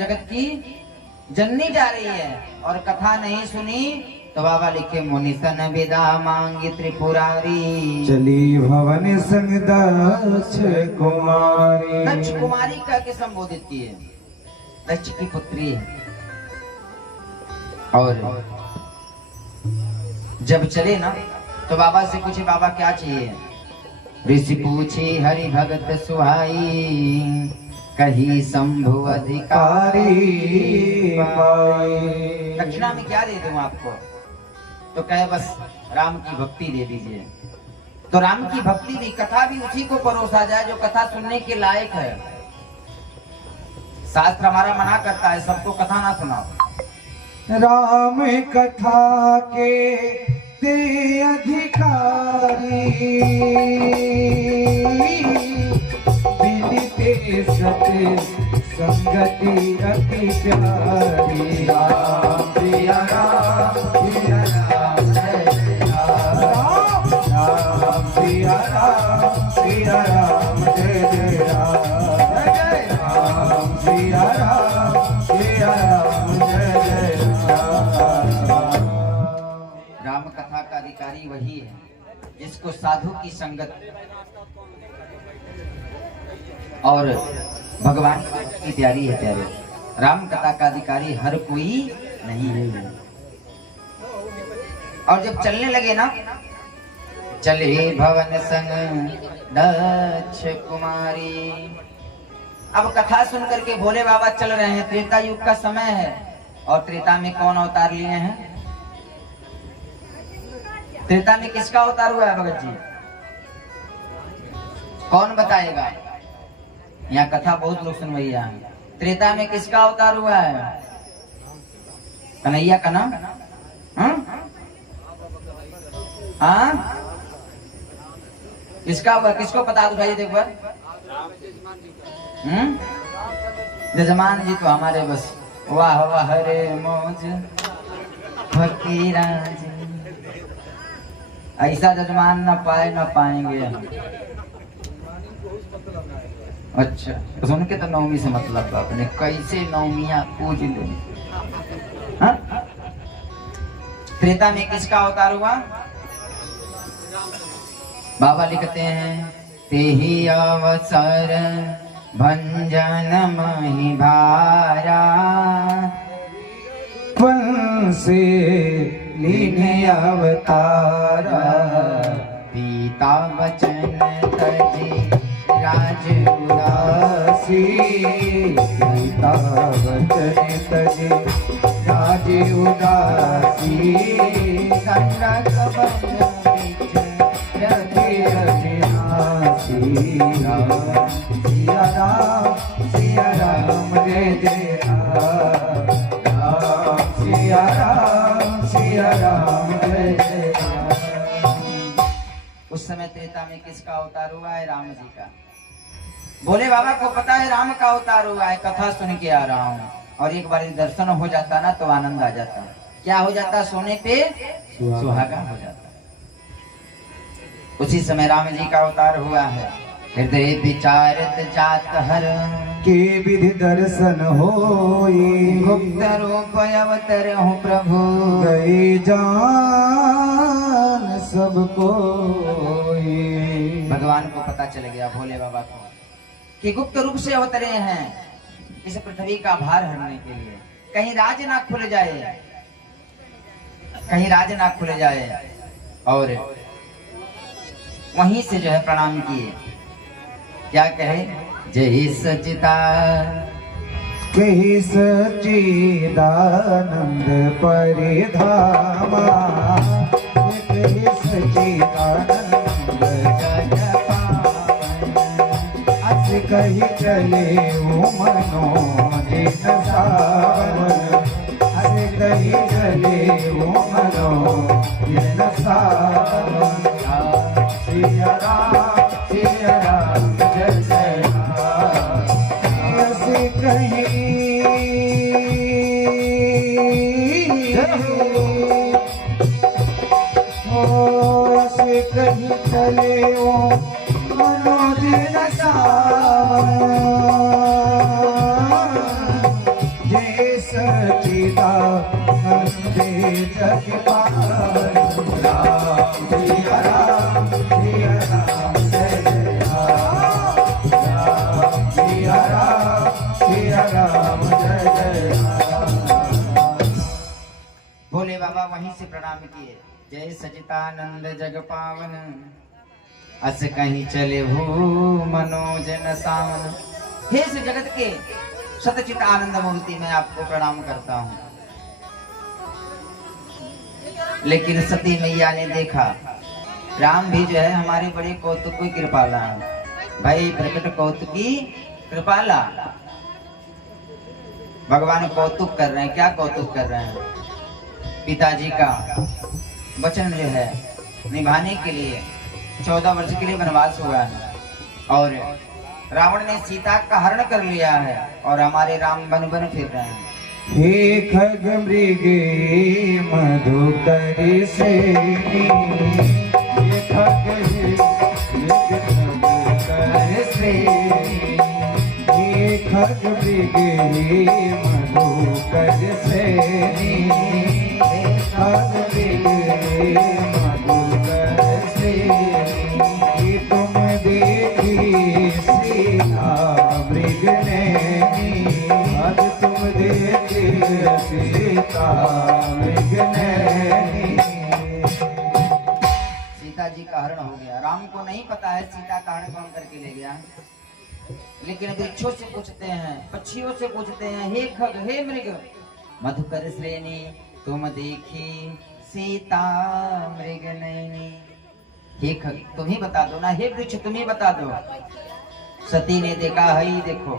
जगत की जननी जा रही है और कथा नहीं सुनी तो बाबा लिखे मुनिसन विदा मांगी त्रिपुरारी। चली भवन संग दक्ष कुमारी। दक्ष कुमारी कह के संबोधित किए, दक्ष की पुत्री है। और जब चले ना तो बाबा से पूछे बाबा क्या चाहिए। ऋषि पूछे हरि भगत सुहाई, कही शंभु अधिकारी। दक्षिणा में क्या दे दूं आपको? तो कहे बस राम की भक्ति दे दीजिए। तो राम की भक्ति दी, कथा भी उसी को परोसा जाए जो कथा सुनने के लायक है। शास्त्र हमारा मना करता है सबको कथा ना सुनाओ। राम कथा के ते अधिकारी, मिलते सत्य संगति अति प्यारी। राम प्रिया राम प्रिया राम जय राम, राम प्रिया राम जय जय राम, जय राम प्रिया राम जय जय राम। राम कथा का अधिकारी वही है जिसको साधु की संगत और भगवान की प्यारी है। प्यारे राम कथा का अधिकारी हर कोई नहीं है। और जब चलने लगे ना, चले भवन संग दक्ष कुमारी। अब कथा सुन करके भोले बाबा चल रहे हैं। त्रेता युग का समय है और त्रेता में कौन अवतार लिए हैं? त्रेता में किसका अवतार हुआ है भगत जी? कौन बताएगा? यहाँ कथा बहुत लोग सुन रही है। त्रेता में किसका अवतार हुआ है? कन्हैया का नाम? हाँ किसका हुआ? किसको पता? उठाइए देखो। जजमान जी तो हमारे बस वाह वाह रे मौज फकीरा जी। ऐसा जजमान न पाएंगे हम। अच्छा तो सुन के तो नवमी से मतलब आपने कैसे नवमियां पूज लो। त्रेता में किसका अवतार हुआ? बाबा लिखते हैं तेहि अवसर भंजन मही भारा, से लीने अवतारा। पिता वचन तजी राज उदासी, पिता वचन तजी राज उदासी। संरक बन बिच रति रचनासी। सिया राम जय जय राम, राम सिया राम जय जय राम। उस समय त्रेता में किसका अवतार हुआ है? राम जी का। भोले बाबा को पता है राम का अवतार हुआ है। कथा सुन के आ रहा हूँ और एक बार दर्शन हो जाता ना तो आनंद आ जाता। क्या हो जाता? सोने पे सुहागा हो जाता। उसी समय राम जी का अवतार हुआ है। हृदय विचारत जात हर, के विधि दर्शन होई। गुप्त रूप अवतर हूँ प्रभु, गई जान सबको। भगवान को पता चल गया भोले बाबा को कि गुप्त रूप से अवतरे हैं इस पृथ्वी का भार हरने के लिए। कहीं राज ना खुल जाए, कहीं राज ना खुल जाए। और वहीं से जो है प्रणाम किए। क्या कहे? जय सचिता कही सचिदानंद परिधामा। कही सचिदानंद जन पावन, अस कही चले ओ मनोजिन सावन। अस कही चले ओ मनोजिन सावन। सिया राम जय जय राम। ऐसे कहीं हो, ऐसे कहीं चले ओ मनोजिन सावन। जय सच्चिदानंद जग पावन राम सिया राम सिया राम जय जय राम राम सिया राम जय जय राम। भोले बाबा वहीं से प्रणाम किए। जय सच्चिदानंद जग पावन अस कहीं चले भू मनोज न सावन। हे इस जगत के सतचित आनंद मूर्ति में आपको प्रणाम करता हूँ। लेकिन सती मैया ने देखा राम भी जो है हमारे बड़े कौतुक की कृपाला है। भाई प्रकट कौतुकी कृपाला। भगवान कौतुक कर रहे हैं। क्या कौतुक कर रहे हैं? पिताजी का वचन जो है निभाने के लिए 14 वर्ष के लिए वनवास हुआ है और रावण ने सीता का हरण कर लिया है और हमारे राम वन वन फिर रहे हैं। हे खग मृगे मधुकर सेनी, हे खग मृग सेनी, हे खग मृगे मधुकर सेनी, हे खग मृगे मधुकर सेनी, तुम देखी सीता मृग नैनी, आज तुम देखी सीता मृग नैनी। सीता जी का हरण हो गया। राम को नहीं पता है सीता का हरण कौन करके ले गया, लेकिन वृक्षों से पूछते हैं, पक्षियों से पूछते हैं, हे खग हे मृग मधुकर श्रेणी तुम देखी सीता मृग नैनी। हे खग तुम ही बता दो ना, हे वृक्ष तुम ही बता दो। सती ने देखा, हई देखो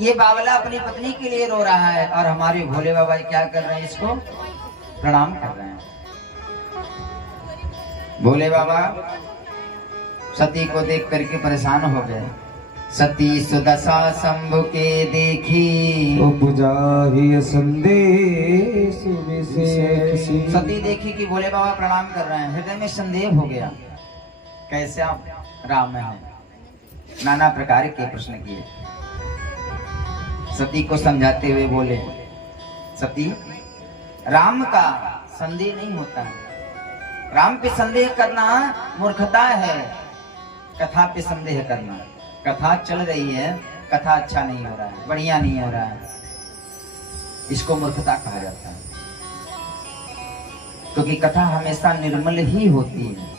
ये बावला अपनी पत्नी के लिए रो रहा है और हमारे भोले बाबा क्या कर रहे हैं, इसको प्रणाम कर रहे हैं। भोले बाबा सती को देख करके परेशान हो गए। सती सुदशा शंभु के देखी, उपजाहि संदेश विशेष। सती देखी कि भोले बाबा प्रणाम कर रहे हैं। हृदय में संदेह हो गया, कैसे आप राम में हैं? नाना प्रकार के प्रश्न किए। सती को समझाते हुए बोले, सती राम का संदेह नहीं होता है। राम पे संदेह करना मूर्खता है। कथा पे संदेह करना, कथा चल रही है, कथा अच्छा नहीं हो रहा है, बढ़िया नहीं हो रहा है, इसको मूर्खता कहा जाता है। क्योंकि कथा हमेशा निर्मल ही होती है।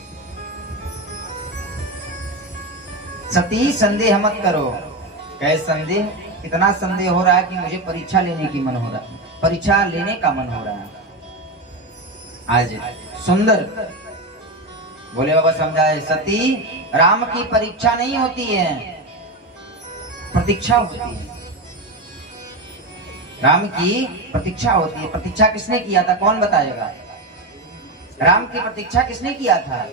सती संदेह मत करो। कैसे संदेह? इतना संदेह हो रहा है कि मुझे परीक्षा लेने की मन हो रहा है, परीक्षा लेने का मन हो रहा है। आज सुंदर भोले बाबा समझाए, सती राम की परीक्षा नहीं होती है, प्रतीक्षा होती है। राम की प्रतीक्षा होती है। प्रतीक्षा किसने किया था, कौन बताएगा? राम की प्रतीक्षा किसने किया था?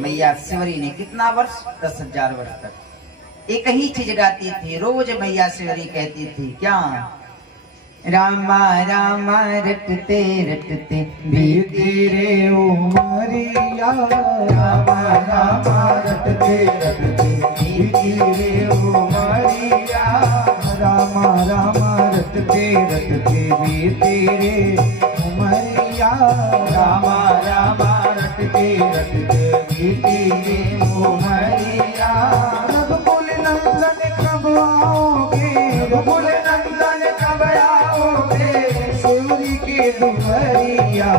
मैया शिवरी ने। कितना वर्ष? 10,000 वर्ष तक एक ही चीज गाती थी। रोज मैया शिवरी कहती थी, क्या? रामा रामा रटते रटते बीती रे उमरिया, रामा रामा रटते रटते बीती रे उमरिया, रामा रामा रटते रटते बीती रे उमरिया, रामा रामा रटते रटते बीती रे उमरिया। रघुकुल नंदन कब आओगे, रघुकुल नंदन कब आओगे, शिवरी के दुहरिया,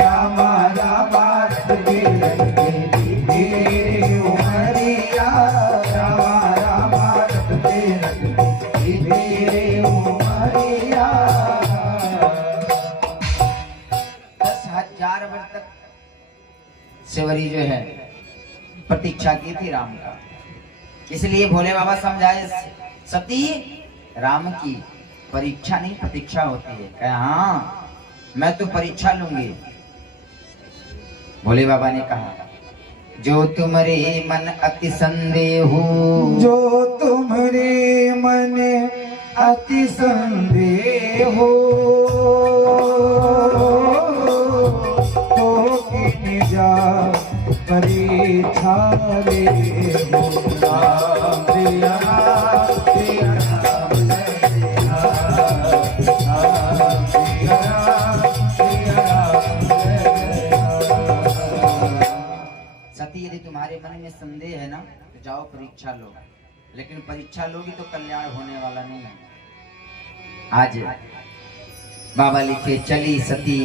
रामा रामा रटते रटते बीती रे उमरिया, रामा रामा रटते रटते बीती रे उमरिया। 10,000 वर्ष तक शिवरी जो है प्रतीक्षा की थी राम का। इसलिए भोले बाबा समझाए, सती राम की परीक्षा नहीं प्रतीक्षा होती है। कहा हाँ मैं तो परीक्षा लूंगी। भोले बाबा ने कहा, जो तुम्हारे मन अति संदेह हो, जो तुम्हारे मन अति संदेह हो, तो किन जा परीक्षा ले हो। राम सिया राम, सिया राम जय राम, जाओ परीक्षा लो, लेकिन परीक्षा लोगी तो कल्याण होने वाला नहीं है। आज बाबा लिखे चली सती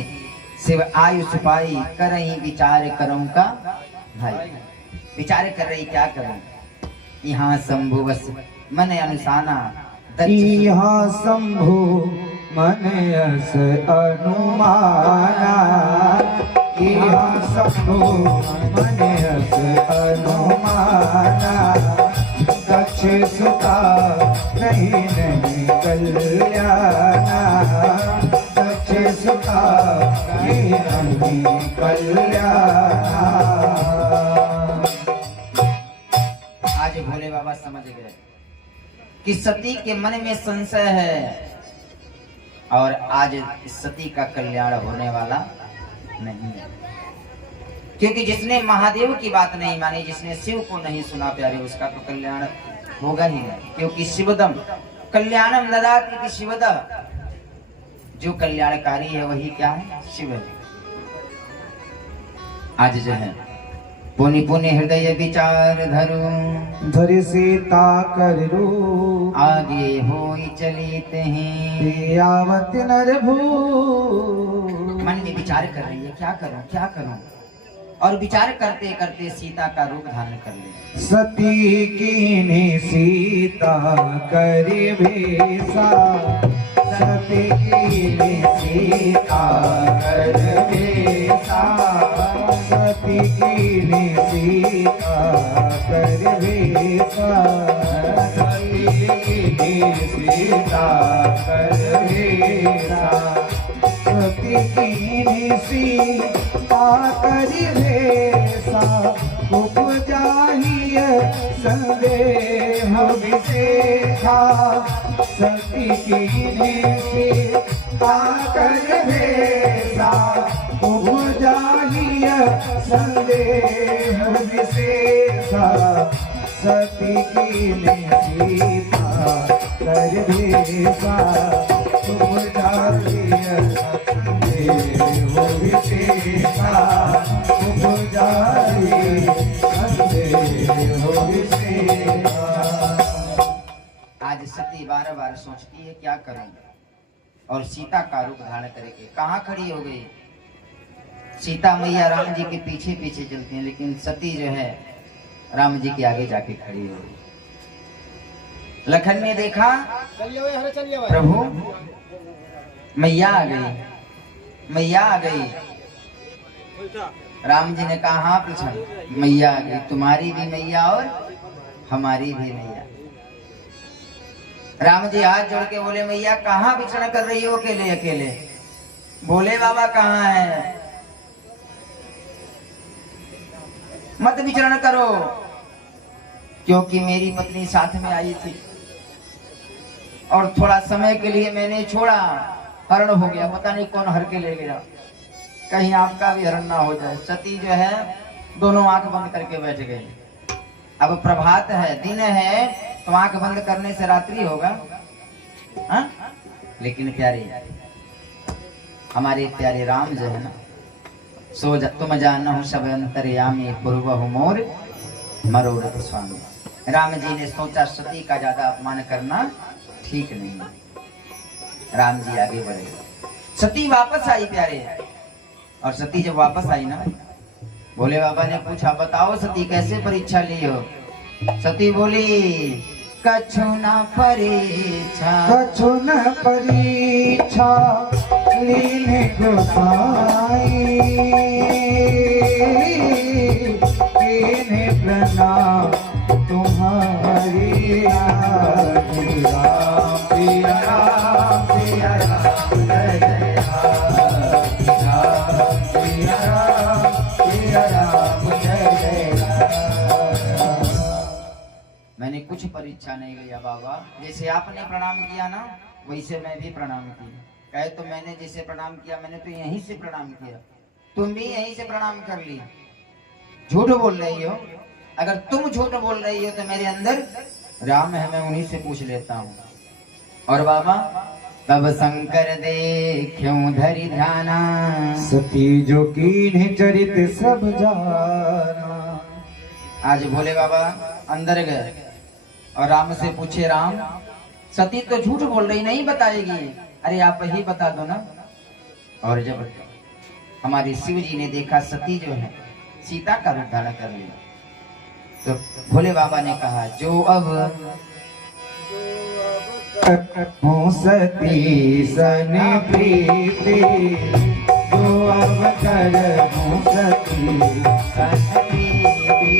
शिव आयुष पाई, करही विचार करूं का भाई। विचार कर रही क्या करूं, यहाँ शंभु बस मन अनुसाना, यहाँ शंभु मन यस अनुमाना, यहाँ शंभु मन यस अनुमाना, दक्ष सुता नहीं नहीं कल्याणा, दक्ष सुता नहीं नहीं कल्याणा। आज भोले बाबा समझ गए कि सती के मन में संशय है और आज सती का कल्याण होने वाला नहीं है, क्योंकि जिसने महादेव की बात नहीं मानी, जिसने शिव को नहीं सुना प्यारे, उसका तो कल्याण होगा ही नहीं। क्योंकि शिवदम कल्याणम ददाति शिवदा, जो कल्याणकारी है वही क्या है, शिव है। आज जो है पुनि पुनि हृदय विचार धरू, धरि सीता कर रू, आगे होई चलित हैं, आवत नर भू। मन में विचार कर रही है क्या करूं क्या करूं, और विचार करते करते सीता का रूप धारण कर ले। सती कीन्ही सीता कर भेसा, सती कीन्ही सीता कर भेसा, सती कीन्ही सीता कर भेसा, सती कीन्ही सीता कर भेसा, सती कीन्ही सीता कर भेसा, उपजाहिय संदेह विशेषा, सती कीन्ही सीता कर भेसा, उपजाहिय संदेह विशेषा, सती कीन्ही सीता कर भेसा, उपजाहिय संदेह विशेषा, उपजाहिय संदेह विशेषा। आज सती बार बार सोचती है क्या करूं, और सीता का रूप धारण करके कहाँ खड़ी हो गई। सीता मैया राम जी के पीछे पीछे चलती हैं, लेकिन सती जो है राम जी के आगे जाके खड़ी हो गई। लखन ने देखा प्रभु मैया आ गई, मैया आ गई। राम जी ने कहा हाँ पूछा, मैया आ गई, तुम्हारी भी मैया और हमारी भी मैया। राम जी हाथ जोड़ के बोले मैया कहाँ विचरण कर रही हो अकेले अकेले, बोले बाबा कहाँ है, मत विचरण करो, क्योंकि मेरी पत्नी साथ में आई थी और थोड़ा समय के लिए मैंने छोड़ा, हरण हो गया, पता नहीं कौन हर के ले गया, कहीं आपका भी हरण ना हो जाए। सती जो है दोनों आंख बंद करके बैठ गई। अब प्रभात है, दिन है, तो आंख बंद करने से रात्रि होगा हा? लेकिन प्यारे हमारे प्यारे राम जो है ना, सो तुम जानो सब अंतर्यामी पूर्व मोर मनोरथ स्वामी। राम जी ने सोचा सती का ज्यादा अपमान करना ठीक नहीं। राम जी आगे बढ़े, सती वापस आई प्यारे, और सती जब वापस आई ना, भोले बाबा ने पूछा बताओ सती कैसे परीक्षा ली हो। सती बोली कछु न परीक्षा, कछु न परीक्षा लीने गोसाई, कीन्हे प्रणाम तुम्हारी आदि राम सिया राम सिया राम जय जय राम, राम सिया राम जय जय राम। मैंने कुछ परीक्षा नहीं लिया बाबा, जैसे आपने प्रणाम किया ना वैसे मैं भी प्रणाम किया। कहे तो मैंने जैसे प्रणाम किया मैंने तो यहीं से प्रणाम किया, तुम भी यहीं से प्रणाम कर लिया। झूठ बोल रही हो, अगर तुम झूठ बोल रही हो तो मेरे अंदर राम है, मैं उन्हीं से पूछ लेता हूँ। और बाबा तब शंकर देखूं धरि ध्याना, सती जो कीन्हे चरित सब जाना। आज भोले बाबा अंदर गए और राम से पूछे, राम सती तो झूठ बोल रही, नहीं बताएगी। अरे आप ही बता दो ना। और जब हमारे शिव जी ने देखा सती जो है सीता का रूप धारण कर लिया, तो भोले बाबा ने कहा, जो अब हूँ सती सन प्रीति, जो अब कर हूँ सती सन प्रीति,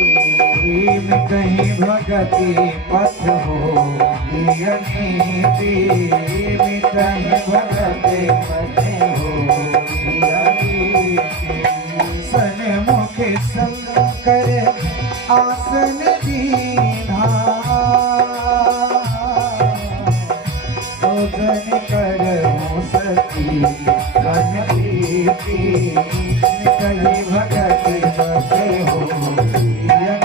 में कहीं भगति पथ हो नीति, में कहीं भगति पथ हो नीति, सन मुख शंकर आसन दीन्हा, जन करहूँ सती सन प्रीति, कहीं भगति बसे हो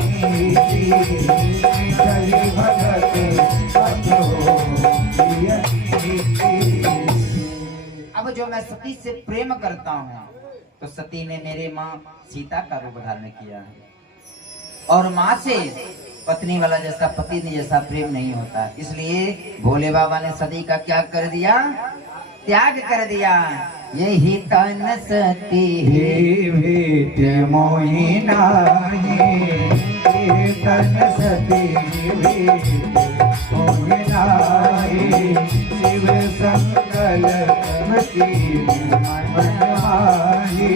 नीति, कहीं भगति बसे हो नीति। अब जो मैं सती से प्रेम करता हूँ, तो सती ने मेरे माँ सीता का रूप धारण किया है, और माँ से पत्नी वाला जैसा पति ने जैसा प्रेम नहीं होता। इसलिए भोले बाबा ने सती का क्या कर दिया, त्याग कर दिया। यही तन सती हे भेट मोहि नाही, हे तन सती भेट मोहि नाही, शिव संकल्पति मन माही,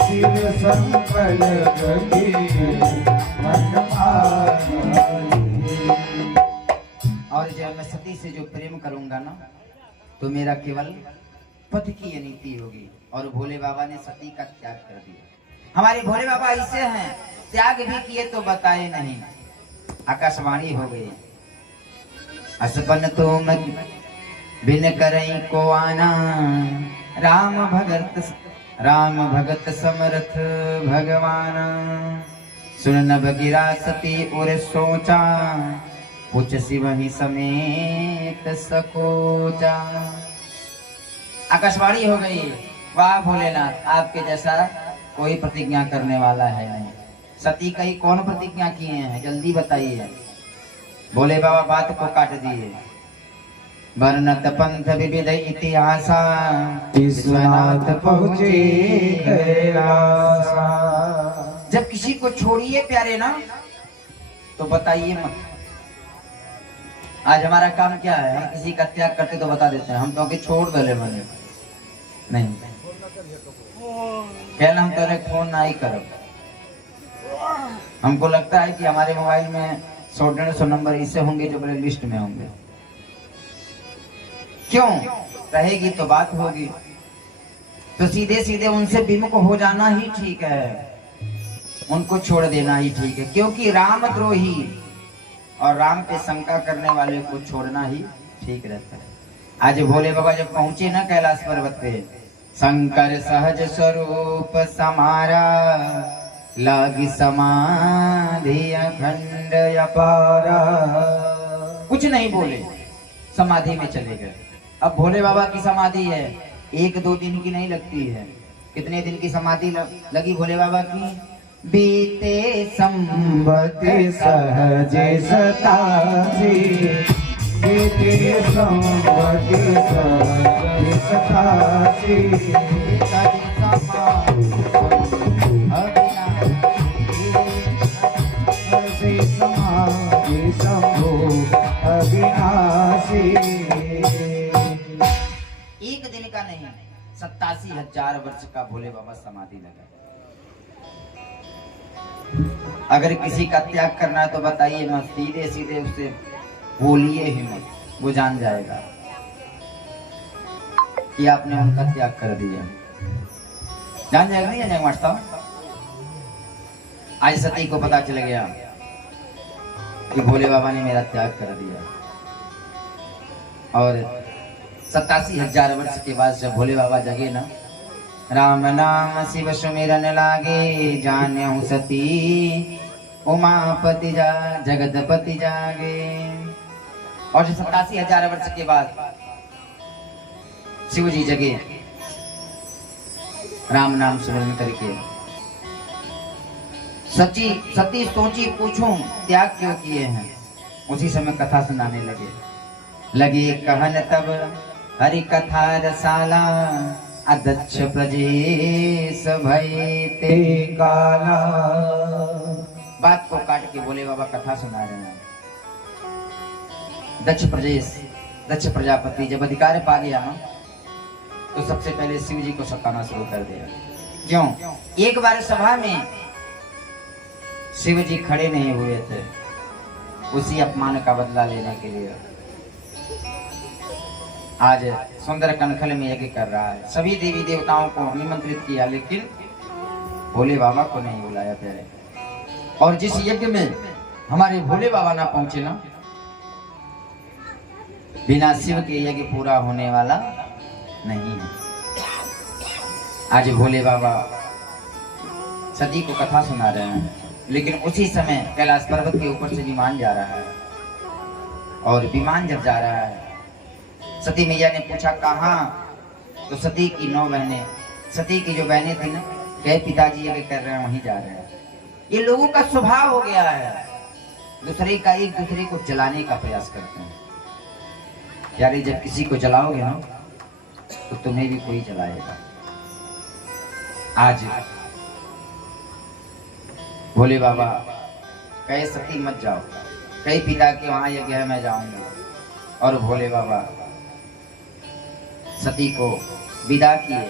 शिव संकल्पति मन माही। और जब मैं सती से जो प्रेम करूंगा ना, तो मेरा केवल पति की ये नीति होगी। और भोले बाबा ने सती का त्याग कर दिया। हमारे भोले बाबा ऐसे हैं, त्याग भी किए तो बताए नहीं। आकाशवाणी हो गई, असपन तुम बिन करई को आना, राम भगत समर्थ भगवाना, सुन नभ गिरा सती और सोचा, पूछ शिवहि समेत सकोचा। आकाशवाणी हो गई, वाह भोलेनाथ, आपके जैसा कोई प्रतिज्ञा करने वाला है नहीं। सती कई कौन प्रतिज्ञा किए हैं, जल्दी बताइए। भोले बाबा बात को काट दिए। वर्णत पंथ विविध इतिहासा, विश्वनाथ पहुँचे कैलासा। जब किसी को छोड़िए प्यारे ना, तो बताइए मत। आज हमारा काम क्या है, हम किसी का त्याग करते तो बता देते हैं, हम तो छोड़ दे मने नहीं कहना, हम तो फोन ना ही करो। हमको लगता है कि हमारे मोबाइल में 100-150 नंबर ऐसे होंगे जो बड़े लिस्ट में होंगे। क्यों रहेगी तो बात होगी, तो सीधे सीधे उनसे विमुख हो जाना ही ठीक है, उनको छोड़ देना ही ठीक है। क्योंकि रामद्रोही और राम पे शंका करने वाले को छोड़ना ही ठीक रहता है। आज भोले बाबा जब पहुंचे ना कैलाश पर्वत पे, शंकर सहज स्वरूप समारा, लागी समाधि अखंड अपारा। कुछ नहीं बोले, समाधि में चले गए। अब भोले बाबा की समाधि है, 1-2 दिन की नहीं लगती है। कितने दिन की समाधि लगी भोले बाबा की? बीते संबते सहज सतासी, बीते संबते सहज सतासी, समाधि शंभो अविनाशी। 1 दिन का नहीं, 87,000 वर्ष का भोले बाबा समाधि लगा। अगर किसी का त्याग करना है तो बताइए मत, सीधे सीधे उससे बोलिए ही मत, वो जान जाएगा कि आपने उनका त्याग कर दिया। जान जाएगा नहीं जान जाएगा। आज सती को पता चल गया कि भोले बाबा ने मेरा त्याग कर दिया। और 87,000 वर्ष के बाद जब भोले बाबा जगे ना, राम नाम शिव सुमिरन लागे, जान्यहु सती उमापति जगतपति जागे। और 87,000 वर्ष के बाद शिव जी जगे, राम नाम सुमिरन करके सती सोची पूछूं त्याग क्यों किए हैं। उसी समय कथा सुनाने लगे कहन तब हरि कथा रसाला अदक्ष प्रजेश भय ते काला। बात को काट के बोले बाबा कथा सुना रहे हैं। दक्ष प्रजापति जब अधिकार पा गया ना तो सबसे पहले शिव जी को सताना शुरू कर दिया। क्यों? एक बार सभा में शिव जी खड़े नहीं हुए थे उसी अपमान का बदला लेने के लिए। आज सुंदर कनखल में यज्ञ कर रहा है, सभी देवी देवताओं को निमंत्रित किया लेकिन भोले बाबा को नहीं बुलाया प्यारे। और जिस यज्ञ में हमारे भोले बाबा ना पहुंचे ना, बिना शिव के यज्ञ पूरा होने वाला नहीं है। आज भोले बाबा सती को कथा सुना रहे हैं लेकिन उसी समय कैलाश पर्वत के ऊपर से विमान जा रहा है। और विमान जब जा रहा है सती मैया ने पूछा कहाँ, तो सती की 9 बहनें, सती की जो बहनें थी ना, कहे पिताजी यज्ञ कर रहे हैं वहीं जा रहे हैं। ये लोगों का स्वभाव हो गया है, दूसरे का एक दूसरे को जलाने का प्रयास करते हैं। यार जब किसी को जलाओगे ना तो तुम्हें भी कोई जलाएगा। आज भोले बाबा कहे सती मत जाओ, कहे पिता के वहां यज्ञ है मैं जाऊंगा। और भोले बाबा सती को विदा किए।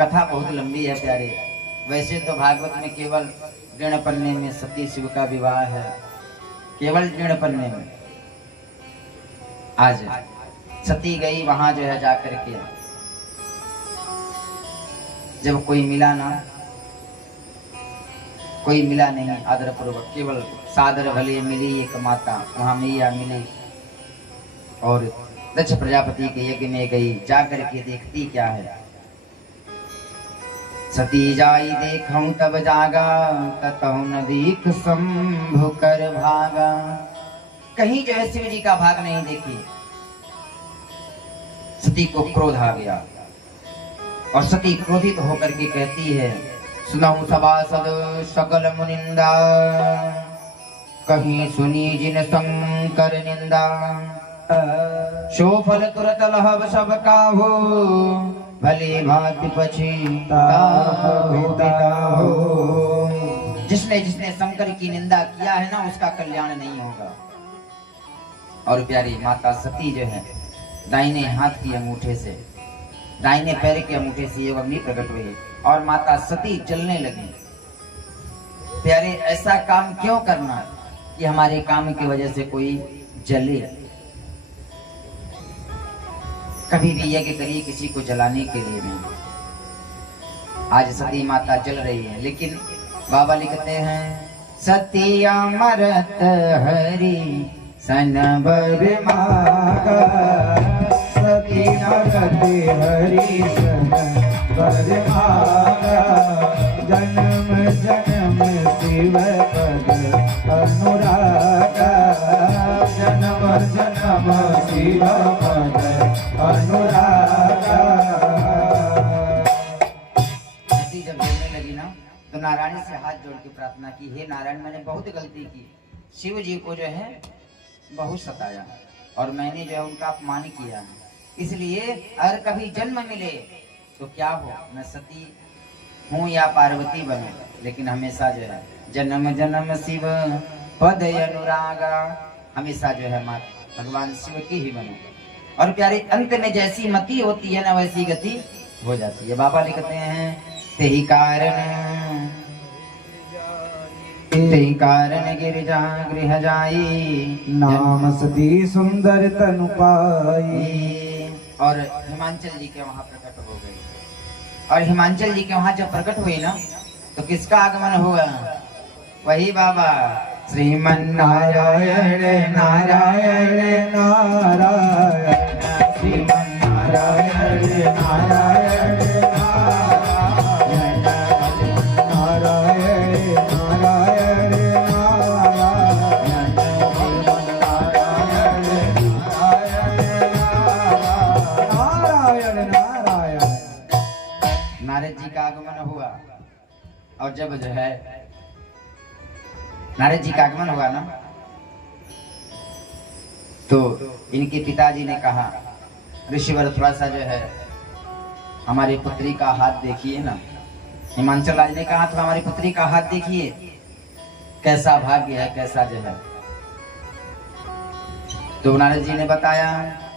कथा बहुत लंबी है प्यारे। वैसे तो भागवत में केवल ऋण पन्ने में सती शिव का विवाह है, केवल ऋण पन्ने में। आज सती गई वहां जो है जाकर के, जब कोई मिला ना, कोई मिला नहीं आदर पूर्वक, केवल सादर भले मिली एक माता, वहां मैया मिली। और दक्ष प्रजापति के यज्ञ में गई, जाकर के देखती क्या है। सती जाई देखूं तब जागा, ततहु न दीख शंभु कर भागा। कहीं जो है शिव जी का भाग नहीं देखी। सती को क्रोध आ गया और सती क्रोधित होकर के कहती है, सुनहु सभासद सकल मुनिंदा, कहीं सुनी जिन शंकर निंदा। शो फल तुरत लहब सब काहू, भले भाग्य पछताहु। जिसने जिसने शंकर की निंदा किया है ना उसका कल्याण नहीं होगा। और प्यारी माता सती जो है दाहिने हाथ की अंगूठे से, दाहिने पैर के अंगूठे से ये अग्नि प्रकट हुई और माता सती जलने लगी। प्यारे ऐसा काम क्यों करना कि हमारे काम की वजह से कोई जले। कभी भी यज्ञ करिए किसी को जलाने के लिए नहीं। आज सती माता जल रही है लेकिन बाबा लिखते हैं, सती अमरत हरि सन बर मागा, सती अमरत हरि सन बर मागा। जन्म जन्म शिव पद अनुरागा, जन्म जन्म शिव पद अनुरागा। सती जब बोलने लगी ना तो नारायण से हाथ जोड़ के प्रार्थना की, हे नारायण मैंने बहुत गलती की, शिव जी को जो है बहुत सताया और मैंने जो है उनका अपमान किया है, इसलिए अगर कभी जन्म मिले तो क्या हो, मैं सती हूँ या पार्वती बनूं, लेकिन हमेशा जो है जन्म जन्म शिव पद अनुरागा, हमेशा जो है माँ भगवान शिव की ही बनूं। और प्यारे अंत में जैसी मति होती है ना वैसी गति हो जाती है। बाबा लिखते हैं, तेही कारण गिरिजा गृह जाई, नाम सती सुंदर तनु पाई। और हिमांचल जी के वहां प्रकट हो गए। और हिमांचल जी के वहां जब प्रकट हुई ना तो किसका आगमन हुआ? वही बाबा श्रीमन नारायण नारायण नारायण, श्रीमन नारायण नारायण नारायण, नारायण नारायण नारायण, नारायण नारायण। नारद जी का आगमन हुआ और जब जो है नारद जी का आगमन होगा ना, तो इनके पिताजी ने कहा ऋषिवर थोड़ा सा जो है हमारी पुत्री का हाथ देखिए ना। हिमांचल राज ने कहा तो हमारी पुत्री का हाथ देखिए, कैसा भाग्य है, कैसा जो है। तो नारद जी ने बताया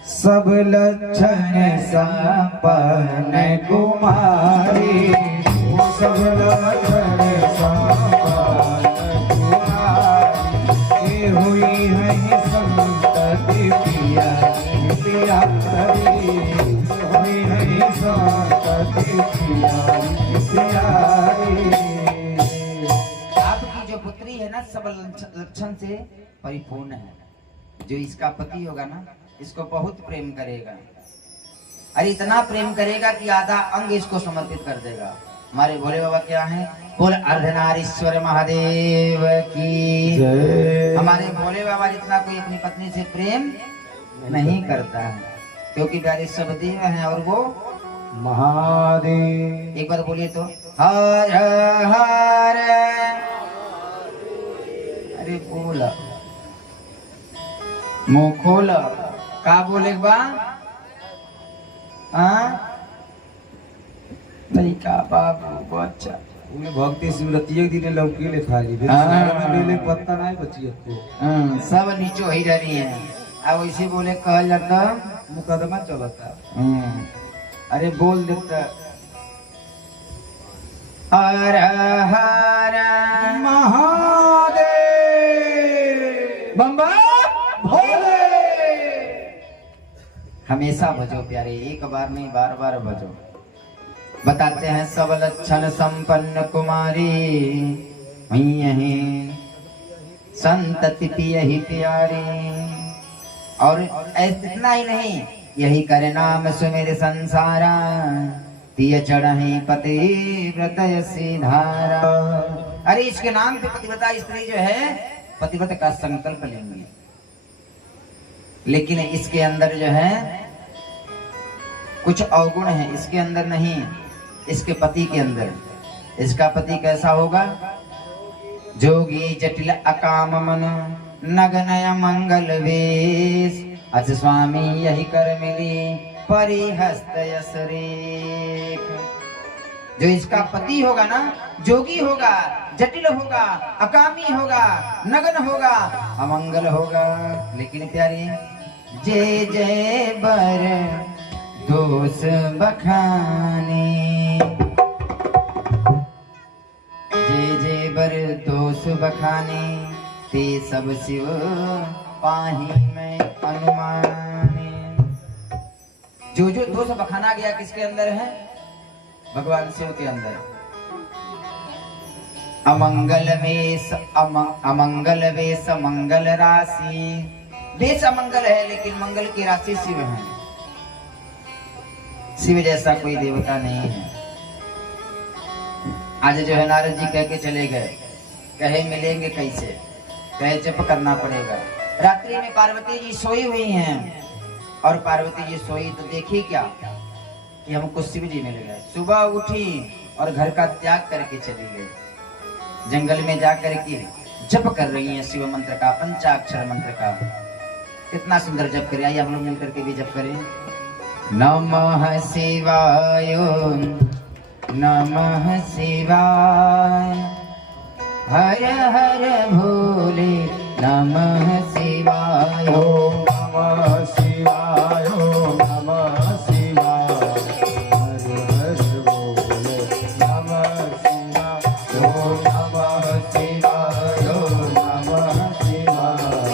सब लक्षण संपन्न कुमारी, वो सब लक्षण संपन्न कुमारी, ये हुई है संतति प्यारी प्यारी, हुई है संतति प्यारी प्यारी। आपकी जो पुत्री है ना सब लक्षण से परिपूर्ण है। जो इसका पति होगा ना इसको बहुत प्रेम करेगा, अरे इतना प्रेम करेगा कि आधा अंग इसको समर्पित कर देगा। हमारे भोले बाबा क्या है, बोल अर्धनारीश्वर महादेव की जय। हमारे भोले बाबा जितना कोई अपनी पत्नी से प्रेम नहीं करता है, क्योंकि प्यारे सब देव हैं और वो महादेव। एक बार बोलिए तो हर हर, अरे बोला मुंह खोल का बोले बा का बाबू बच्चा उन्हें भक्ति शिवरतिये दिन लौकी ले खा ली, ले ले पत्ता नहीं बची है। सब नीचो ही रही है। अब वैसे बोले कहल जाता मुकदमा चलता। अरे बोल देता हर हर महादेव बम्बा भोले। हमेशा भजो प्यारे, एक बार नहीं बार बार भजो। बताते हैं सब लक्षण संपन्न कुमारी, संतति यही प्यारी। और इतना ही नहीं, यही करे नाम सुमेर संसारा, तिय चढ़ही पति व्रत सिधारा। अरे इसके नाम पे पतिव्रता स्त्री जो है पतिव्रत का संकल्प लेंगे, लेकिन इसके अंदर जो है कुछ अवगुण है, इसके अंदर नहीं, इसके पति के अंदर। इसका पति कैसा होगा, जोगी जटिल अकाम मन, नगनय मंगल वेश, अस स्वामी यही कर मिली परिहस्त यस रेख। जो इसका पति होगा ना, जोगी होगा, जटिल होगा, अकामी होगा, नगन होगा, अमंगल होगा। लेकिन प्यारी जय जय बर दोष बखाने, जय जय बर दोष बखाने, ते सब शिव पाही में अनुमाने। जो जो दोष बखाना गया किसके अंदर है, भगवान शिव के अंदर। अमंगल वेश अमंगल वेश मंगल राशि, वेश अमंगल है लेकिन मंगल की राशि शिव है। शिव जैसा कोई देवता नहीं है। आज जो है नारद जी कह के चले गए, कहे मिलेंगे कैसे, कहे जप करना पड़ेगा। रात्रि में पार्वती जी सोई हुई हैं, और पार्वती जी सोई तो देखी क्या कि हमको शिव जी मिल गए। सुबह उठी और घर का त्याग करके चली गई, जंगल में जाकर के जप कर रही हैं शिव मंत्र का, पंचाक्षर मंत्र का। कितना सुंदर जप करें, आइए हम लोग मिलकर के भी जप करें। नमः शिवाय नमः शिवाय, हर हर भोले नमः शिवाय, नमः शिवाय नमः शिवाय, हर हर भोले नमः शिवाय, नमः शिवाय नमः शिवाय,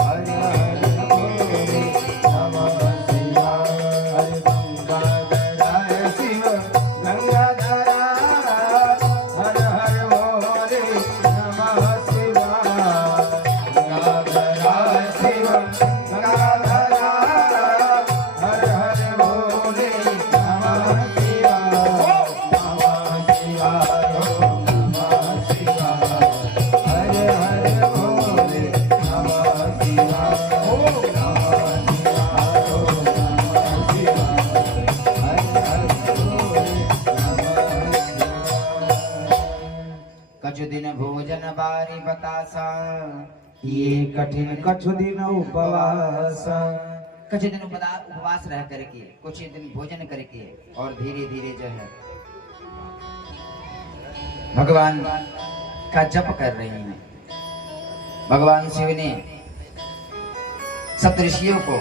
हर हर भोले नमः शिवाय। हरे गंगाधराय शिव गंगाधरा, हर हर भोले नमः शिवाय, गंगाधराय शिव गंगाधरा, दिन भोजन बारी बतासा, ये कठिन कछु दिन उपवास, कुछ दिन उपवास रह करके, कुछ दिन भोजन करके और धीरे धीरे जो है भगवान का जप कर रही हैं। भगवान शिव ने सप्तऋषियों को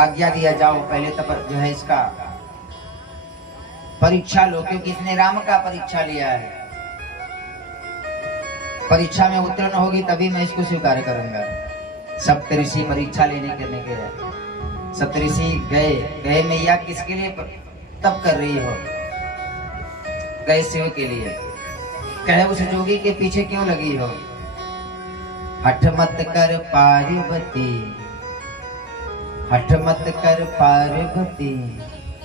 आज्ञा दिया, जाओ पहले तब जो है इसका परीक्षा लो, क्योंकि इसने राम का परीक्षा लिया है। परीक्षा में उत्तीर्ण होगी तभी मैं इसको स्वीकार करूंगा। सप्तऋषि परीक्षा लेने करने के सप्तऋषि गए मैया किसके लिए तप कर रही हो? गए शिव के लिए। कहे उस जोगी के पीछे क्यों लगी हो? हठ मत कर पार्वती, हठ मत कर पार्वती,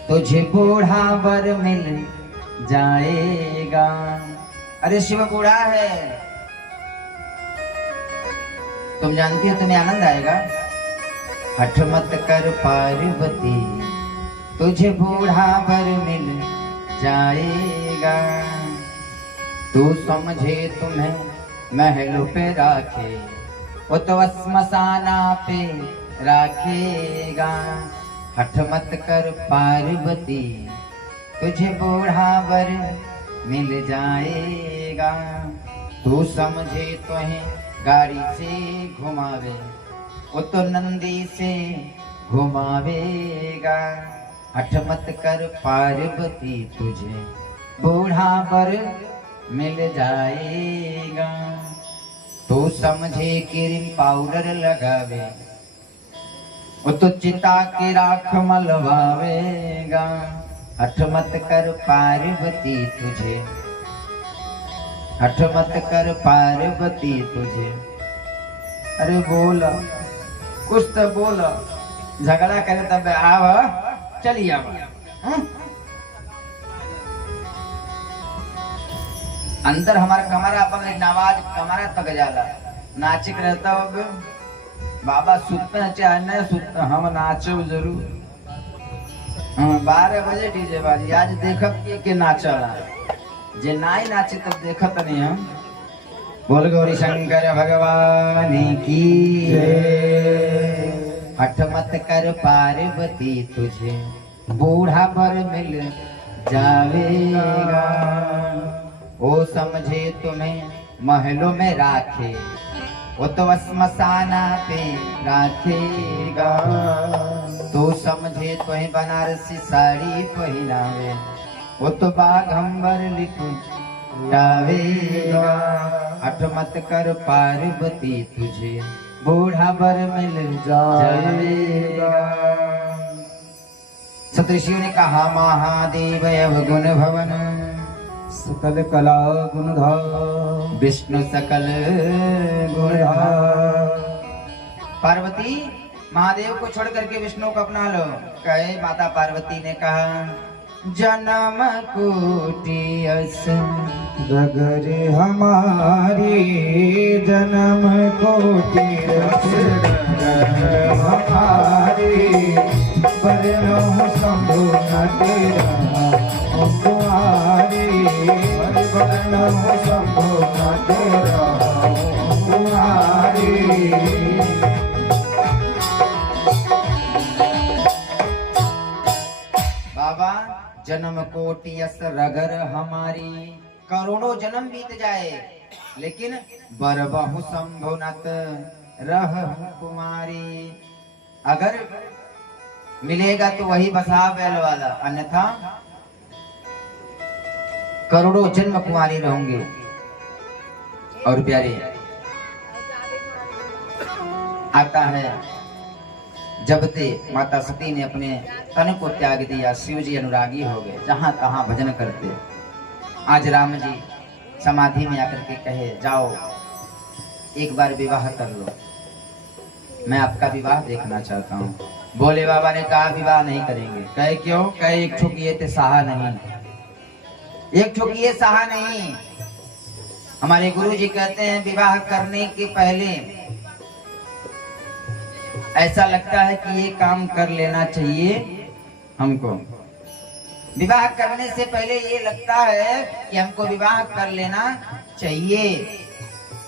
तुझे बूढ़ा वर मिल जाएगा। अरे शिव बूढ़ा है, तुम जानती हो तुम्हें आनंद आएगा। हठ मत कर पार्वती, तुझे बूढ़ा वर मिल जाएगा। तू समझे तुम्हें महलों पे राखे, वो तो श्मशाना पे राखेगा। हठ मत कर पार्वती, तुझे बूढ़ा वर मिल जाएगा। तू समझे तुम्हें गाड़ी से घुमावे, वो तो नंदी से घुमावेगा। हठ मत कर पार्वती, तुझे बूढ़ा वर मिल जाएगा। तू समझे क्रीम पाउडर लगावे, वो तो चिता की राख मलवावेगा। हठ मत कर पार्वती, तुझे हठ मत कर पार्वती, तुझे। अरे बोला कुछ तो बोला, झगड़ा करे तब आवा, चलिए आवा। अंदर हमारा कमरा अपन आवाज कमरा तक जाला, नाचिक रहता हो बाबा, सुतना चाहे नहीं सुतना, हम नाचो जरूर। 12 बजे डीजे बाजी, आज देखब के नाचला, जे नाई नाचे तब देखत नहीं हम। बोल गौरी शंकर भगवान की जय। हठ मत कर पार्वती, तुझे बूढ़ा वर मिल जावेगा। वो समझे तुम्हें महलों में राखे, वो तो श्मशाना पे राखेगा। तो समझे तुम्हें बनारसी साड़ी पहनावे, वो तो बाघंबर लिपटावेगा। हठ मत कर पार्वती, तुझे बूढ़ा वर मिल जाएगा। सप्तऋषियों ने कहा, महादेव अवगुण भवन, सकल कला गुणधार, विष्णु सकल गुणधार। पार्वती महादेव को छोड़ करके विष्णु को अपना लो। कहे माता पार्वती ने कहा, जन्म कोटि अस रगर हमारी, जन्म कोटि अस रगर हमारी। बरनो शंभु न तेरा कुमारी, बरनो शंभु न तेरा कुमारी। बाबा जन्म कोटि अस रगर हमारी, करोड़ों जन्म बीत जाए लेकिन बरबहु संभुनत रह कुमारी। अगर मिलेगा तो वही बसा बैल वाला, अन्यथा करोड़ों जन्म कुमारी रहूंगे। और प्यारे आता है, जब ते माता सती ने अपने तन को त्याग दिया, शिव जी अनुरागी हो गए, जहां तहां भजन करते। आज राम जी समाधि में आकर के कहे, जाओ एक बार विवाह कर लो, मैं आपका विवाह देखना चाहता हूँ। बोले बाबा ने कहा, विवाह नहीं करेंगे। कहे क्यों? कहे एक ठुकिए थे सहा नहीं, एक ठुकिए सहा नहीं। हमारे गुरु जी कहते हैं, विवाह करने के पहले ऐसा लगता है कि ये काम कर लेना चाहिए हमको। विवाह करने से पहले ये लगता है कि हमको विवाह कर लेना चाहिए,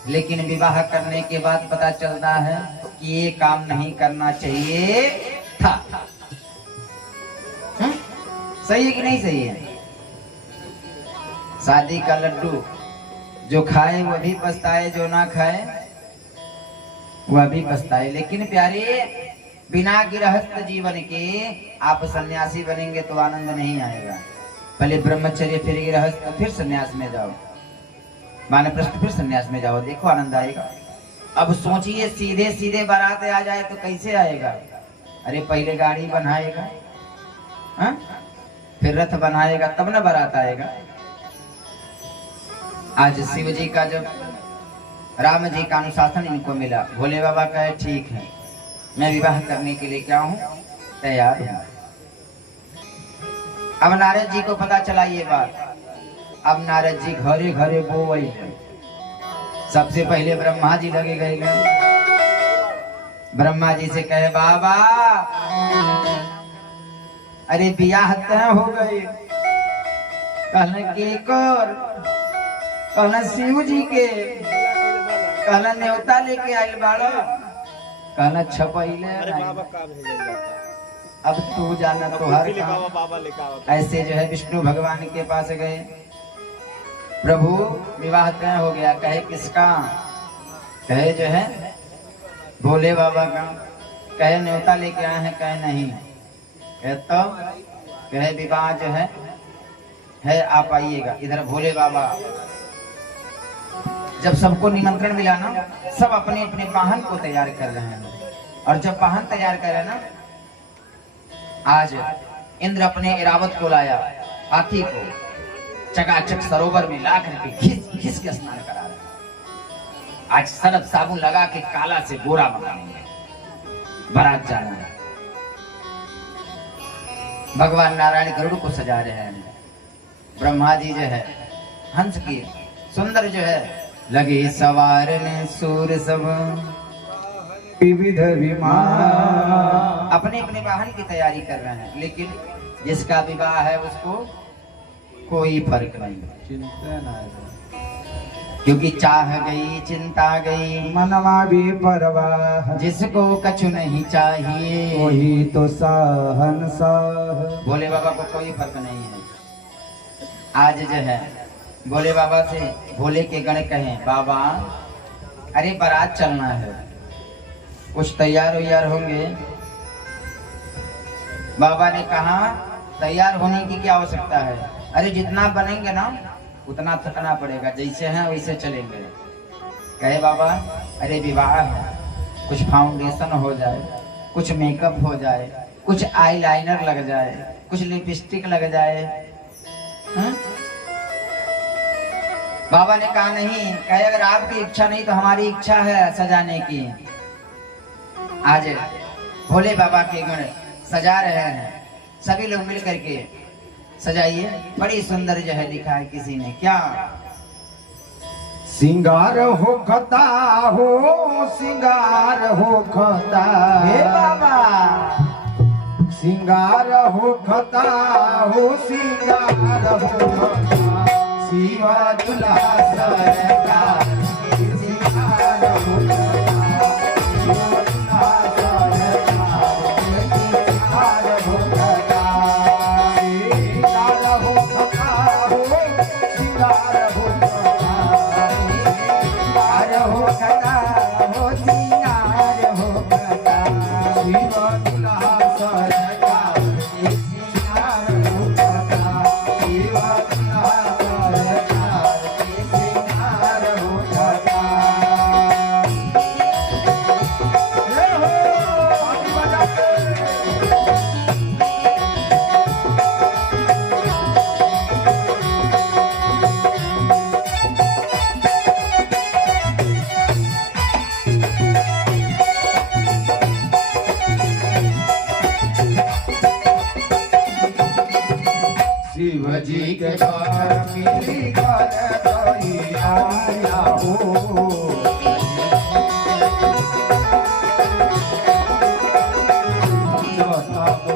लेकिन विवाह करने के बाद पता चलता है कि ये काम नहीं करना चाहिए था। सही है कि नहीं सही है? शादी का लड्डू जो खाए वो भी पछताए, जो ना खाए वह भी पछताए। लेकिन प्यारे, बिना गृहस्थ जीवन के आप सन्यासी बनेंगे तो आनंद नहीं आएगा। पहले ब्रह्मचर्य, फिर गृहस्थ, फिर सन्यास में जाओ, वानप्रस्थ, फिर सन्यास में जाओ, देखो आनंद आएगा। अब सोचिए सीधे सीधे बारात आ जाए तो कैसे आएगा? अरे पहले गाड़ी बनाएगा, हाँ? फिर रथ बनाएगा, तब ना बारात आएगा। आज शिव जी का जब राम जी का अनुशासन इनको मिला, भोले बाबा कहे ठीक है, मैं विवाह करने के लिए क्या हूँ, तैयार हूँ। अब नारद जी को पता चला ये बात। अब नारद जी घरे घरे बोए। सबसे पहले ब्रह्मा जी लगे गए। ब्रह्मा जी से कहे बाबा, अरे बियाह तय हो गए। कहने के कर, कहना शिव जी के, कहना न्योता लेके आयल बाड़ा, कहना छपैले। अब तू जाना तो हर काम। ऐसे जो है विष्णु भगवान के पास गए, प्रभु विवाह तय हो गया। कहे किसका? कहे जो है भोले बाबा का। कहे न्योता लेके आए हैं? कहे नहीं। कहे तो? कहे विवाह जो है आप आइएगा इधर। भोले बाबा जब सबको निमंत्रण मिला ना, सब अपने अपने वाहन को तैयार कर रहे हैं। और जब वाहन तैयार कर रहे ना, आज इंद्र अपने इरावत को लाया, हाथी को चकाचक सरोवर में ला करके घिस घिस के स्नान करा रहे हैं। आज सरफ साबुन लगा के काला से गोरा बनाएंगे, बारात जाना है। भगवान नारायण गरुड़ को सजा रहे हैं। ब्रह्मा जी जो है हंस की सुंदर जो है लगे सवारने सूर सब विविध विमान। अपने अपने वाहन की तैयारी कर रहे हैं, लेकिन जिसका विवाह है उसको कोई फर्क नहीं, चिंता ना, क्योंकि चाह गई चिंता गई मनवा भी परवाह। जिसको कछु नहीं चाहिए वही तो सहनसाह। भोले बाबा को कोई फर्क नहीं है। आज जो है भोले बाबा से भोले के गण कहें बाबा, अरे बारात चलना है, कुछ तैयार वैयार होंगे। बाबा ने कहा तैयार होने की क्या आवश्यकता है, अरे जितना बनेंगे ना उतना थकना पड़ेगा, जैसे हैं वैसे चलेंगे। कहे बाबा, अरे विवाह है, कुछ फाउंडेशन हो जाए, कुछ मेकअप हो जाए, कुछ आईलाइनर लग जाए, कुछ लिपस्टिक लग जाए। बाबा ने कहा नहीं। कहे अगर आपकी इच्छा नहीं तो हमारी इच्छा है सजाने की। आज भोले बाबा के गण सजा रहे हैं, सभी लोग मिल करके सजाइए। बड़ी सुंदर जो है लिखा है किसी ने, क्या? सिंगार हो खता हो, सिंगार हो खता। हे बाबा, सिंगार हो खता हो, सिंगार हो खता। शिवा दुल्हा सरकार सिंगार हो खता, शिवा दुल्हा सरकार सिंगार हो खता। सिंगार हो खता हो, सिंगार हो खता। सिंगार हो खता हो, सिंगार हो खता। शिवा दुल्हा सरकार सिंगार हो खता, शिवा दुल्हा सरकार सिंगार हो खता। जय हो, ताली बजा के। शिव जी के घर मिली घर दैया हो।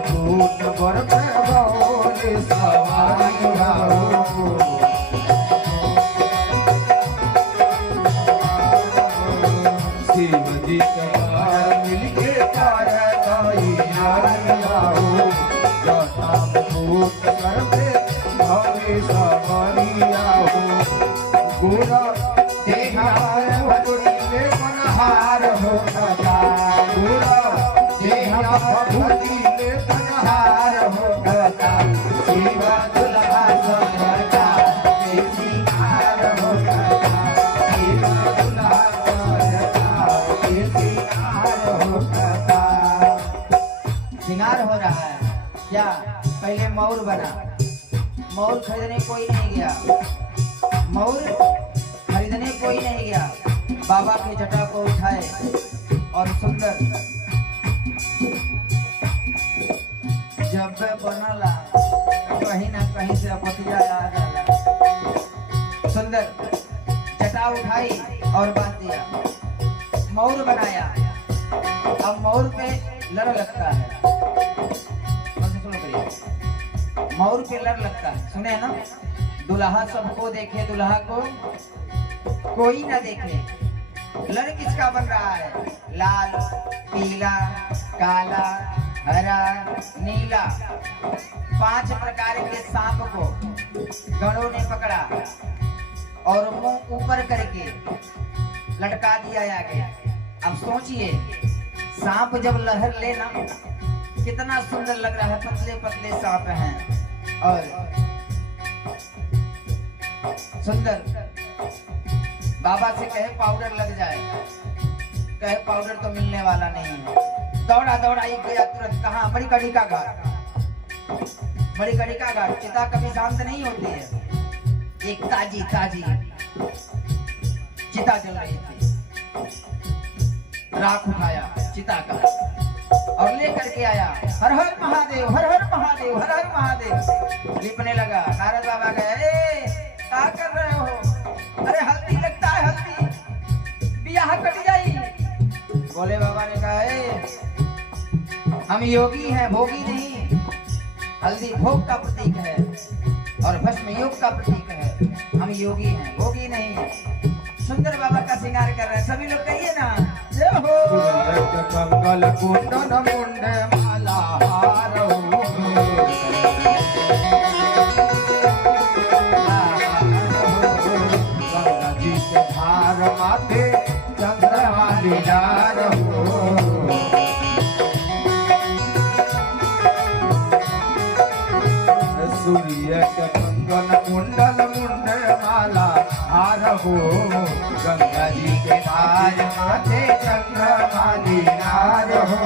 झूठ बर पे बोले सवारिया हो। सर पे भवे सबरिया हो गुर देहार भगुरीले मनहार हो कथा गुर देहार भगुरीले मनहार हो कथा शिव दुल्हा सरकार के सिंगार हो कथा शिव दुल्हा सरकार के सिंगार हो कथा। श्रृंगार हो रहा है क्या? पहले मौर बना, मौर खरीदने कोई नहीं गया, मौर खरीदने कोई नहीं गया। बाबा की जटा को उठाए और सुंदर जब बनला कहीं ना कहीं से अपतिया आ जाला। सुंदर जटा उठाई और बांध दिया, मौर बनाया। अब मौर पे लड़ लगता है, मौर पे लड़ लगता है, सुने ना। दुल्हा सबको देखे, दुल्हा को कोई ना देखे। लड़ किसका बन रहा है? लाल, पीला, काला, हरा, नीला, 5 प्रकार के सांप को गणों ने पकड़ा और मुंह ऊपर करके लटका दिया आगे। अब सोचिए, सांप जब लहर लेना कितना सुंदर लग रहा है। पतले पतले सांप हैं और सुंदर। बाबा से कहे पाउडर लग जाए, कहे पाउडर तो मिलने वाला नहीं है। दौड़ा दौड़ा एक गया तुरंत। कहाँ? बड़ी कड़ी का घाट, बड़ी कड़ी का घाट। चिता कभी शांत नहीं होती है। एक ताजी ताजी चिता जल रही थी, राख उठाया चिता का और लेकर के आया। हर हर महादेव, हर हर महादेव, हर हर महादेव लिपने लगा। नारद बाबा गए, क्या कर रहे हो? अरे हल्दी लगता है, हल्दी बियाह कट जाई। बोले बाबा ने कहा, हम योगी हैं, भोगी नहीं। हल्दी भोग का प्रतीक है और भस्म योग का प्रतीक है। हम योगी हैं, भोगी नहीं है। सुंदर बाबा का श्रृंगार कर रहे हैं। सभी लोग कहिए ना, जय हो। मंगल कुंडन मुंडे माला हार हो गंगा जी के धार माथे चंद्रमा दीदार हो सूर्य के कंगन कुंडल मुंडे माला हार हो गंगा जी के धार माथे चंद्रमा दीदार हो।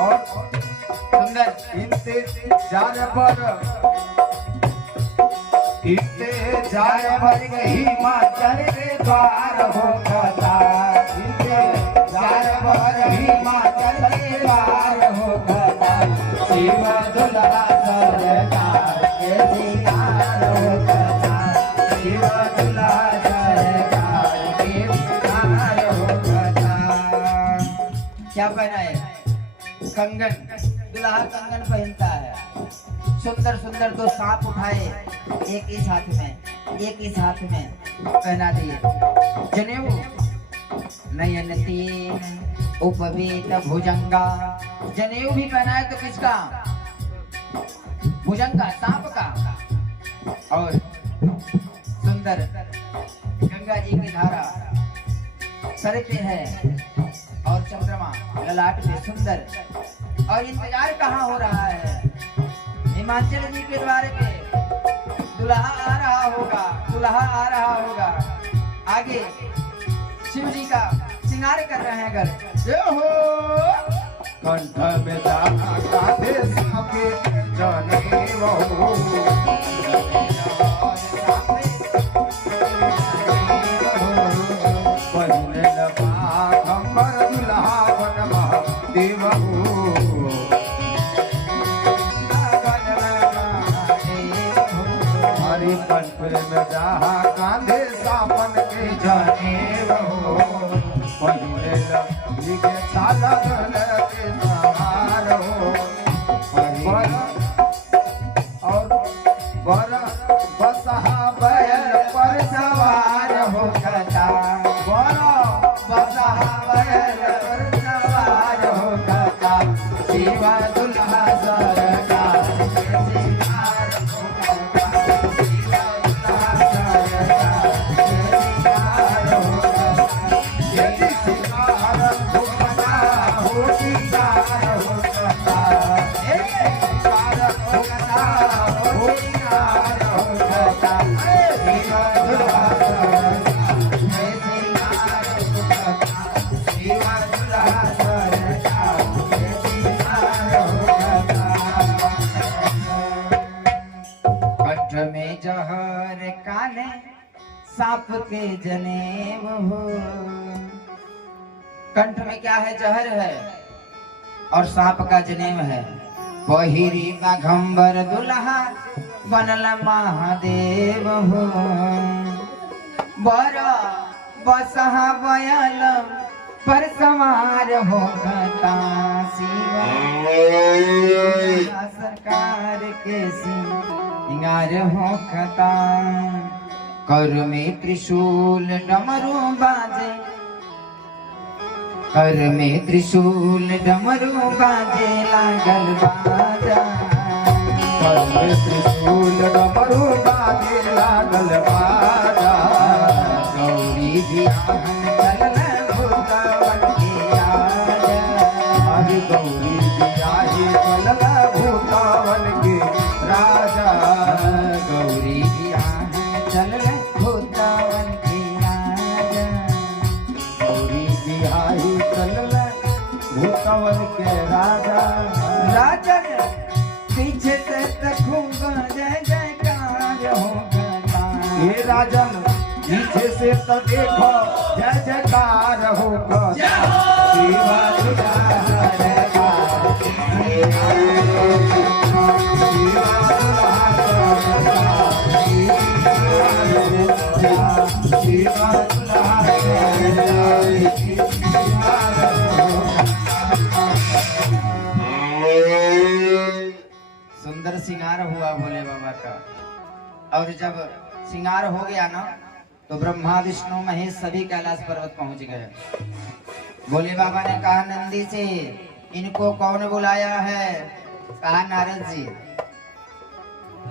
और सुंदर इंतजार पर हिमाचल के द्वार हो कथा इंतजार पर हिमाचल के द्वार हो कथा शिव दुल्हा सरकार के सिंगार हो कथा शिव दुल्हा सरकार के सिंगार हो कथा। क्या पहना है? कंगन। दुल्हा कंगन पहनता है। सुंदर सुंदर 2 सांप उठाए, एक इस हाथ में, एक इस हाथ में पहना दिए। जनेऊ नयन तीन उपवीत भुजंगा। जनेऊ भी पहना है तो किसका? भुजंगा, सांप का। और सुंदर गंगा जी की धारा सर पे है और चंद्रमा ललाट पे सुंदर। और इंतजार कहाँ हो रहा है? हिमाचल जी के द्वार पे दुल्हा आ रहा होगा, दुल्हा आ रहा होगा। आगे शिव जी का श्रृंगार कर रहे हैं। घर जय हो। कंठ में दाना कांधे सांपे जाने वो पहले लबा खंबर दुल्हा बन महादेव हरि कंठ में जहा कांधे सापन के जाने वो पहले लिखे साला दल के सवार हो और बर बसहा बैल पर सवार हो कथा बर बसहा बैल पर सवार हो कथा शिव दुल्हा सरकार होशियार होता शिवा दुल्हा सरकार जय सिंगार होता शिवा दुल्हा सरकार जय सिंगार होता कंठ में जहर काले सांप के जनेब हो। कंठ में क्या है? जहर है और सांप का जनेब है। पहिरी बाघंबर दुल्हा बनल महादेव हो। बर बसहा बयल पर सवार हो गता शिवा सरकार के सिंगार हो खता। कर में त्रिशूल डमरू बाजे, कर में त्रिशूल डमरू बाजे लागल बाजा। कर में त्रिशूल डमरू बाजे लागल बाजा। गौरी बियाहन चलल भूतवन के आजा। हरि गौरी बियाही चलल भूतावन के राजा। गौरी बियाहन चलल भूतवन के आजा। गौरी बियाही चलल भूतावन के राजा। राजन पीछे से खूब जय जयकार हो गता। ये राजन पीछे से तो देखो जय जयकार होगा। शिवा दुल्हा सरकार शिवा दुल्हा शिवा दुल्हा सुंदर सिंगार हुआ भोले बाबा का। और जब सिंगार हो गया ना तो ब्रह्मा विष्णु महेश सभी कैलाश पर्वत पहुंच गए। भोले बाबा ने कहा नंदी से, इनको कौन बुलाया है? कहा नारद जी।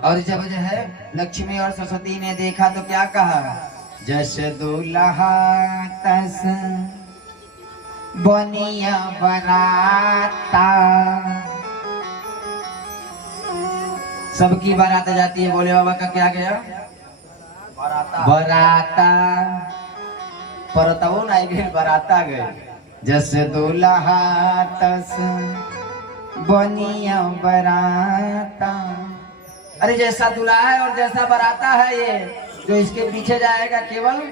और जब जो है लक्ष्मी और सरस्वती ने देखा तो क्या कहा? जस दुल्हा तस बनिया बराता। सबकी बारात जाती है, भोले बाबा का क्या गया? बराता। परतवो नहीं गए, बराता गए। जस दुल्हा तस बनिया बराता। अरे जैसा दूल्हा है और जैसा बराता है ये, जो इसके पीछे जाएगा केवल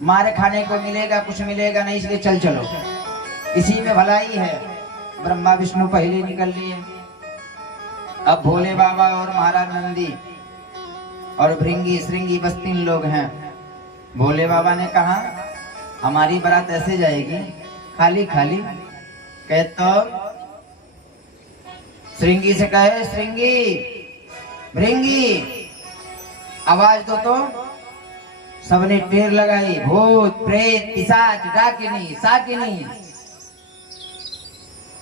मार खाने को मिलेगा, कुछ मिलेगा नहीं, इसलिए चल चलो, इसी में भलाई है। ब्रह्मा विष्णु पहले निकल लिए। अब भोले बाबा और महाराज नंदी और भृंगी श्रृंगी बस 3 लोग हैं। भोले बाबा ने कहा हमारी बारात ऐसे जाएगी खाली खाली। कहे तो श्रृंगी से कहे, श्रृंगी भृंगी आवाज दो। तो सबने टेर लगाई। भूत प्रेत पिशाच डाकिनी साकिनी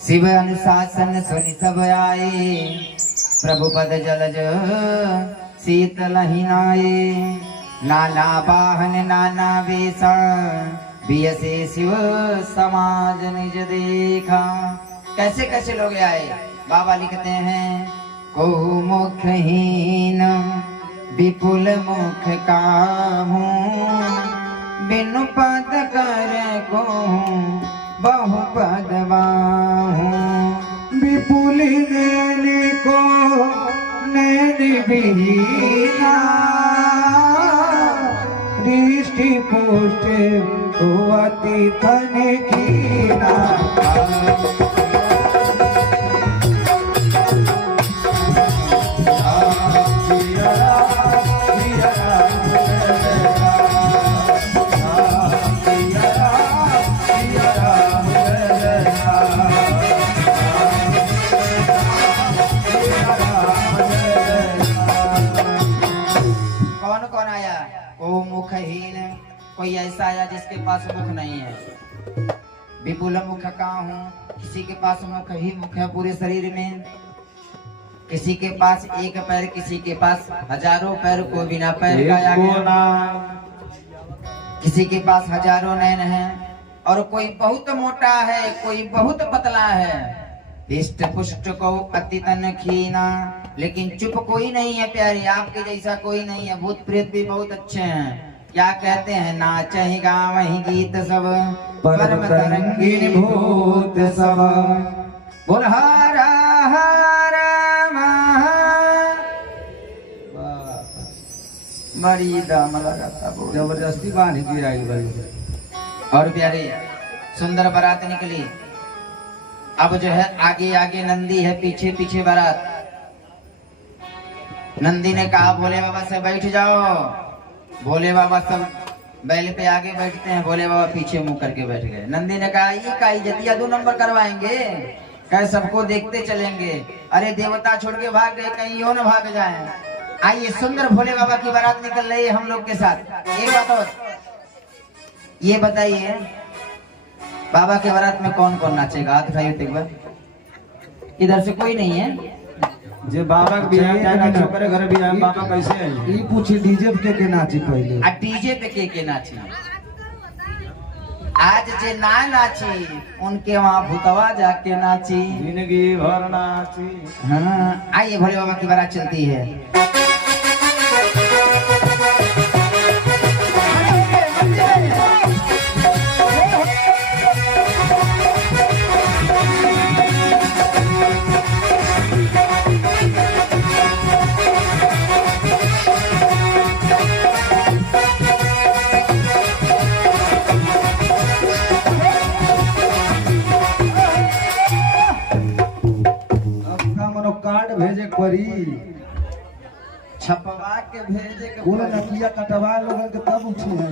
शिव अनुशासन सुनि सब आए। प्रभु पद जलज शीतल हिनाए। नाना वाहन नाना वेशा बियसे शिव समाज निज देखा। कैसे कैसे लोग आए? बाबा लिखते हैं, को मुखहीन विपुल मुख काहू, बिनु पद कर को बहु पद बाहू। विपुल नैनी को नैनी विहीना, दृष्टि पुष्टि को अति थन कीना। कोई ऐसा आया जिसके पास मुख नहीं है। विपुल मुख का हूँ, किसी के पास मुख ही मुख है पूरे शरीर में। किसी के पास एक पैर, किसी के पास हजारों पैर को बिना पैर का आ गया। किसी के पास हजारों नैन हैं और कोई बहुत मोटा है, कोई बहुत पतला है। हिष्ट पुष्ट को अति तन खीना, लेकिन चुप कोई नहीं है प्यारे, आपके जैसा कोई नहीं है। भूत प्रेत भी बहुत अच्छे हैं। क्या कहते हैं, नाच ही गाव ही गीत सब, परम तरंगिन भूत सब। बोल हर हर महा, बड़ी दम लगाता बोल, जबरदस्ती बांध के आई भाई। और प्यारे सुंदर बारात निकली। अब जो है आगे आगे नंदी है, पीछे पीछे बारात। नंदी ने कहा भोले बाबा से बैठ जाओ। भोले बाबा सब बैल पे आगे बैठते हैं, भोले बाबा पीछे मुंह करके बैठ गए। नंदी ने कहा ये का इज्जतिया 2 नंबर करवाएंगे, कहे सबको देखते चलेंगे। अरे देवता छोड़ के भाग गए, कहीं यो न भाग जाए। आइए सुंदर भोले बाबा की बारात निकल रही है हम लोग के साथ। एक बात और ये बताइए, बाबा के बारात में कौन कौन नाचेगा? हाथ उठाइए एक बार। इधर से कोई नहीं है। जे बाबा के बियाह जाना छोकरे घर बियाह बाबा कैसे आई? ई पूछी डीजे पे के नाची पहले। आ डीजे पे के नाची? आज जे ना नाची उनके वहाँ भूतवा जाके नाची, जिंदगी भर नाची। हाँ, आइए भोले बाबा की बारात चलती है। कार्ड भेजे परी, छपवा के भेजे के बोले नकिया कटवा लोगन के तब उठी है।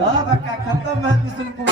अब का खत्म है विष्णुपुर।